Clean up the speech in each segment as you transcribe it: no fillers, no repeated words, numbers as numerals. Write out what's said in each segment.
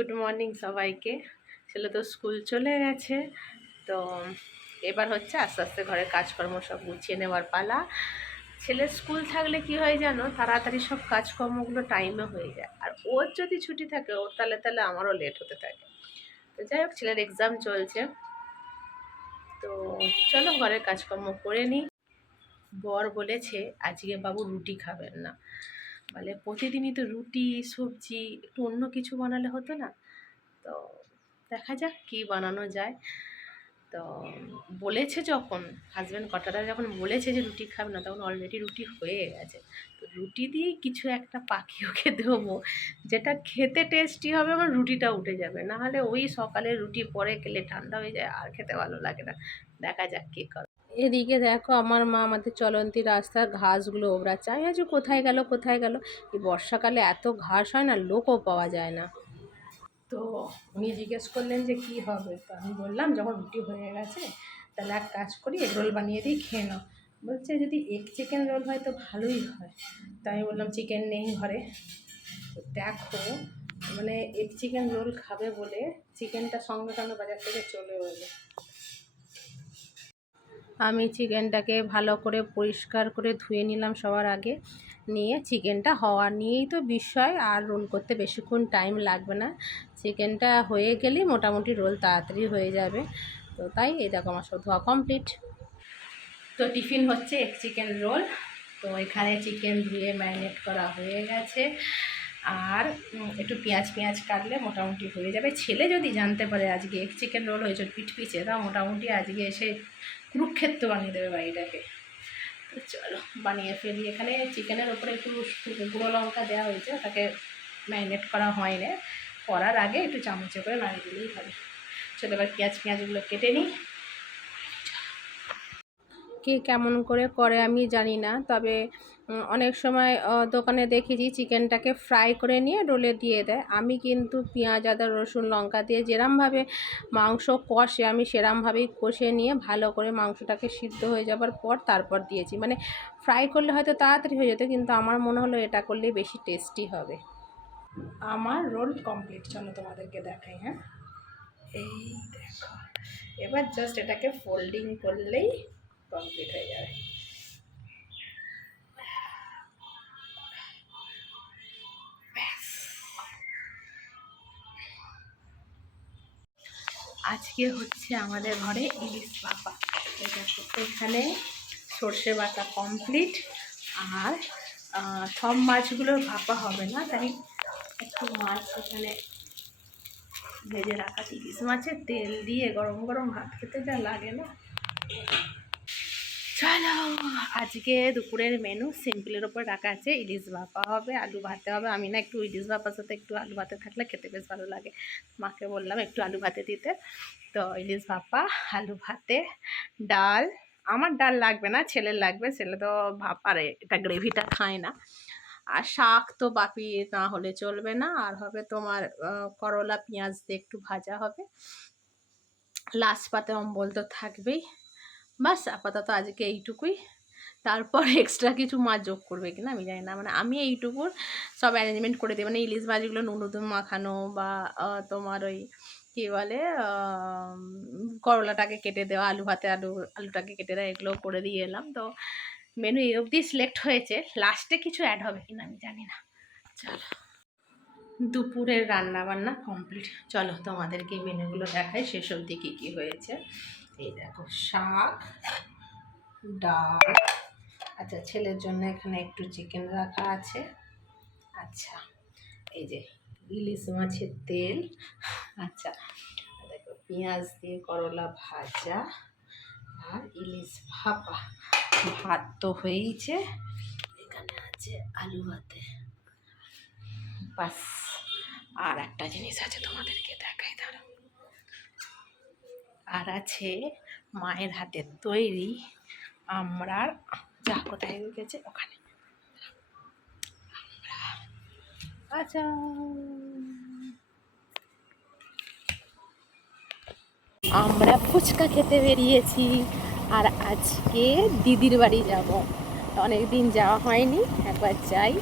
Good morning সবাইকে। ছেলে তো স্কুল চলে গেছে, তো এবার হচ্ছে আস্তে আস্তে ঘরের কাজকর্ম সব গুছিয়ে নেওয়ার পালা। ছেলের স্কুল থাকলে কি হয় জানো, তাড়াতাড়ি সব কাজকর্মগুলো টাইমে হয়ে যায়, আর ওর যদি ছুটি থাকে ওর তাহলে তাহলে আমারও লেট হতে থাকে। তো যাই হোক, ছেলের এক্সাম চলছে, তো চলো ঘরের কাজকর্ম করে নিই। বর বলেছে আজকে বাবু রুটি খাবেন না, বলে প্রতিদিনই তো রুটি সবজি, একটু অন্য কিছু বানালে হতো না? তো দেখা যাক কী বানানো যায়। তো বলেছে যখন হাজব্যান্ড কটাটা যখন বলেছে যে রুটি খাবে না, তখন অলরেডি রুটি হয়ে গেছে। তো রুটি দিয়েই কিছু একটা পাখি ওকে দেবো, যেটা খেতে টেস্টি হবে, আমার রুটিটা উঠে যাবে। নাহলে ওই সকালে রুটি পরে খেলে ঠান্ডা হয়ে যায়, আর খেতে ভালো লাগে না। দেখা যাক কী করে। এদিকে দেখো আমার মা আমাদের চলন্তি রাস্তার ঘাসগুলো ওবড়াচ্ছে। আমি আজ কোথায় গেল কোথায় গেল, এই বর্ষাকালে এত ঘাস হয় না, লোকও পাওয়া যায় না। তো উনি জিজ্ঞেস করলেন যে কি হবে, তো আমি বললাম যখন রুটি হয়ে গেছে তাহলে এক কাজ করি, এগ রোল বানিয়ে দিই, খেয়ে নাও। বলছে যদি এগ চিকেন রোল হয় তো ভালোই হয়। তাই আমি বললাম চিকেন নেই ঘরে। তো দেখো, মানে এগ চিকেন রোল খাবে বলে চিকেনটা সঙ্গে সঙ্গে বাজার থেকে চলে এলো। আমি চিকেনটাকে ভালো করে পরিষ্কার করে ধুয়ে নিলাম সবার আগে, নিয়ে চিকেনটা হওয়া নিয়েই তো বিষয়, আর রোল করতে বেশিক্ষণ টাইম লাগবে না। চিকেনটা হয়ে গেলেই মোটামুটি রোল তাড়াতাড়ি হয়ে যাবে। তো তাই এই দেখো আমার সব ধোয়া কমপ্লিট। তো টিফিন হচ্ছে এক চিকেন রোল। তো এখানে চিকেন ধুয়ে ম্যারিনেট করা হয়ে গেছে, আর একটু পেঁয়াজ কাটলে মোটামুটি হয়ে যাবে। ছেলে যদি জানতে পারে আজকে এক চিকেন রোল হয়েছে পিঠে, তা মোটামুটি আজকে এসে কুরুক্ষেত্র বানিয়ে দেবে বাড়িটাকে। তো চলো বানিয়ে ফেলি। এখানে চিকেনের ওপরে একটু গুঁড়ো লঙ্কা দেওয়া হয়েছে, ওটাকে ম্যারিনেট করা হয়নি, করার আগে একটু চামচে করে নাড়িয়ে দিলেই হবে। চলো এবার পেঁয়াজগুলো কেটে নিই। কে কেমন করে আমি জানি না, তবে অনেক সময় দোকানে দেখেছি চিকেনটাকে ফ্রাই করে নিয়ে রোলে দিয়ে দেয়। আমি কিন্তু পেঁয়াজ আদা রসুন লঙ্কা দিয়ে যেরমভাবে মাংস কষে, আমি সেরমভাবেই কষে নিয়ে ভালো করে মাংসটাকে সিদ্ধ হয়ে যাবার পর তারপর দিয়েছি। মানে ফ্রাই করলে হয়তো তাড়াতাড়ি হয়ে যেত, কিন্তু আমার মনে হলো এটা করলে বেশি টেস্টি হবে। আমার রোল কমপ্লিট, চলো তোমাদেরকে দেখাই। হ্যাঁ, এই দেখো, এবার জাস্ট এটাকে ফোল্ডিং করলেই কমপ্লিট হয়ে যাবে। আজকে হচ্ছে আমাদের ঘরে ইলিশ ভাপা। এখানে সর্ষে বাটা কমপ্লিট, আর সব মাছগুলোর ভাপা হবে না, তাই একটু মাছ এখানে ভেজে রাখা। ইলিশ মাছের তেল দিয়ে গরম গরম ভাত খেতে যা লাগে না। চলো আজকে দুপুরের মেনু সিম্পলের ওপর রাখা আছে, ইলিশ ভাপা হবে, আলু ভাতে হবে। আমি না একটু ইলিশ ভাপার সাথে একটু আলু ভাতে থাকলে খেতে বেশ ভালো লাগে, মাকে বললাম একটু আলু ভাতে দিতে। তো ইলিশ ভাপা, আলু ভাতে, ডাল। আমার ডাল লাগবে না, ছেলের লাগবে, ছেলে তো ভাপারে এটা গ্রেভিটা খায় না। আর শাক তো বাপি না হলে চলবে না, আর হবে তোমার করলা পেঁয়াজ দিয়ে একটু ভাজা হবে, লাস্ট পাতে অম্বল তো থাকবেই। বাস আপাতত আজকে এইটুকুই, তারপর এক্সট্রা কিছু মাছ যোগ করবে কিনা আমি জানি না। মানে আমি এইটুকুর সব অ্যারেঞ্জমেন্ট করে দিই, মানে ইলিশ মাছগুলো নুন হলুদ মাখানো, বা তোমার ওই কী বলে করলাটাকে কেটে দেওয়া, আলুটাকে কেটে দেওয়া, এগুলো করে দিয়ে এলাম। তো মেনু এই অবধি সিলেক্ট হয়েছে, লাস্টে কিছু অ্যাড হবে কিনা আমি জানি না। চলো দুপুরের রান্না বান্না কমপ্লিট, চলো তোমাদেরকে এই মেনুগুলো দেখাই শেষ অবধি কী কী হয়েছে। এই দেখো, শাক, ডাল, আচ্ছা ছেলের জন্য এখানে একটু চিকেন রাখা আছে, আচ্ছা এই যে ইলিশ মাছের তেল, আচ্ছা দেখো পেঁয়াজ দিয়ে করলা ভাজা, আর ইলিশ ভাপা। ভাত তো হয়েইছে, এখানে আছে আলু ভাতে, বাস। আর একটা জিনিস আছে তোমাদেরকে দেখাই, দাঁড়াও। আর আছে মায়ের হাতের তৈরি আমড়ার, যা কোথায় গেছে ওখানে, আচ্ছা আমরা ফুচকা খেতে বেরিয়েছি, আর আজকে দিদির বাড়ি যাব, অনেক দিন যাওয়া হয়নি, একবার যাই।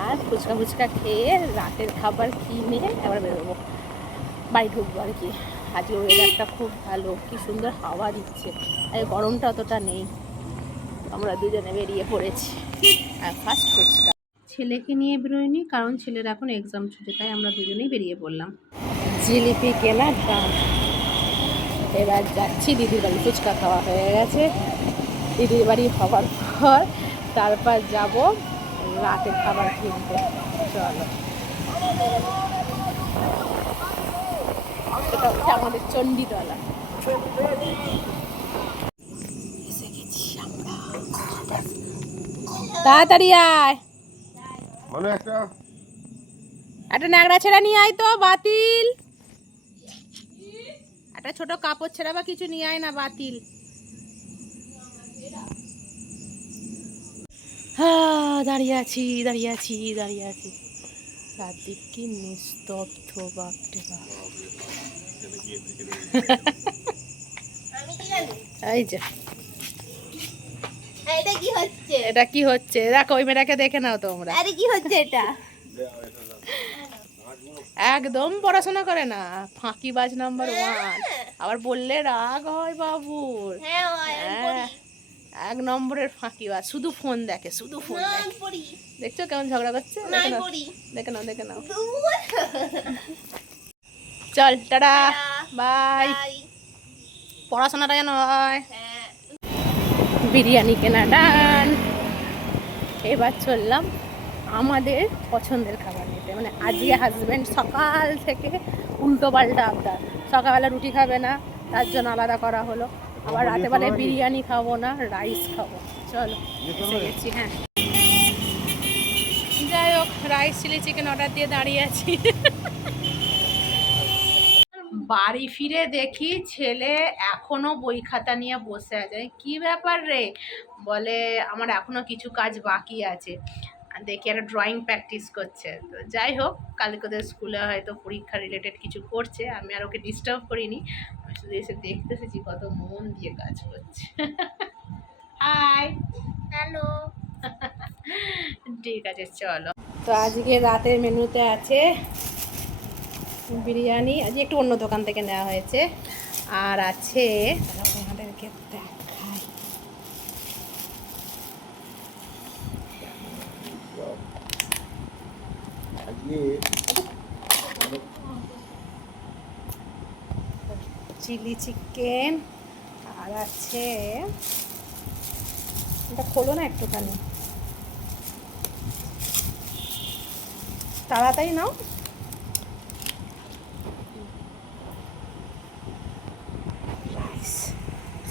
আর ফুচকা ফুচকা খেয়ে রাতের খাবার কিনে আবার বেরোবো, বাড়ি ঢুকবো আর কি। আজকে ওয়েদারটা খুব ভালো, কি সুন্দর হাওয়া দিচ্ছে, আর গরমটা অতটা নেই। আমরা দুজনে বেরিয়ে পড়েছি। আর ফার্স্ট ফুচকা ছেলেকে নিয়ে বেরোয়নি, কারণ ছেলের এখন এক্সাম ছুটি, তাই আমরা দুজনেই বেরিয়ে পড়লাম। জিলিপি কেনার দাম। এবার যাচ্ছি দিদির বাড়ি, ফুচকা খাওয়া হয়ে গেছে। দিদির বাড়ি হওয়ার পর তারপর যাব রাতের খাবার কিনতে। চলো, এটা হচ্ছে আমাদের চণ্ডীতলা। এসে গেছি আমরা, তাড়াতাড়ি আয়। একটা ন্যাকড়া ছেঁড়া নিয়ে আয় তো, বাতিল। একটা ছোট কাপড় ছেঁড়া বা কিছু নিয়ে আয় না, বাতিল। দাঁড়িয়ে আছি দাঁড়িয়ে আছি দাঁড়িয়ে আছি, চারদিক কি নিস্তব্ধ, বাপরে বাপ। এই যে এটা কি হচ্ছে, দেখো ওই মেয়েটাকে দেখে নাও তোমরা। আরে কি হচ্ছে এটা? একদম পড়াশোনা করে না, ফাঁকিবাজ নাম্বার 1। আবার বললে রাগ হয় বাবুর। হ্যাঁ, 1 নম্বরের ফাঁকিবাজ, শুধু ফোন দেখে, শুধু ফোন দেখে। দেখছো কেমন ঝগড়া করছে, দেখে নাও দেখে নাও। চল টাটা, বাই। পড়াশোনাটা যেন হয়। বিরিয়ানি কেনা ডান। এবার চললাম আমাদের পছন্দের খাবার নিতে। মানে আজকে হাজব্যান্ড সকাল থেকে উল্টো পাল্টা আবদার, সকালবেলা রুটি খাবে না, তার জন্য আলাদা করা হলো। আবার রাতেবেলায় বিরিয়ানি খাবো না, রাইস খাবো। চলো, এসে গেছি। হ্যাঁ, যাই হোক, রাইস চিলি চিকেন অর্ডার দিয়ে দাঁড়িয়ে আছি। বাড়ি ফিরে দেখি ছেলে এখনো বই খাতা নিয়ে বসে আছে। কি ব্যাপার রে? বলে আমার এখনো কিছু কাজ বাকি আছে। দেখি একটা ড্রয়িং প্র্যাকটিস করছে। তো যাই হোক, কালকে ওদের স্কুলে হয়তো পরীক্ষা রিলেটেড কিছু করছে। আমি আর ওকে ডিস্টার্ব করিনি, আমি শুধু এসে দেখতে এসেছি কত মন দিয়ে কাজ করছে। Hi, hello. ঠিক আছে, চলো। তো আজকে রাতের মেনুতে আছে বিরিয়ানি, আজকে একটু অন্য দোকান থেকে নেওয়া হয়েছে। আর আছে, আমাদেরকে দেখাই, চিলি চিকেন। আর আছে, এটা খোলো না একটুখানি, তাড়াতাড়ি নাও।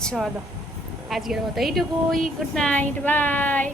চলো, আজকের মতো এইটুকুই। Good night, by.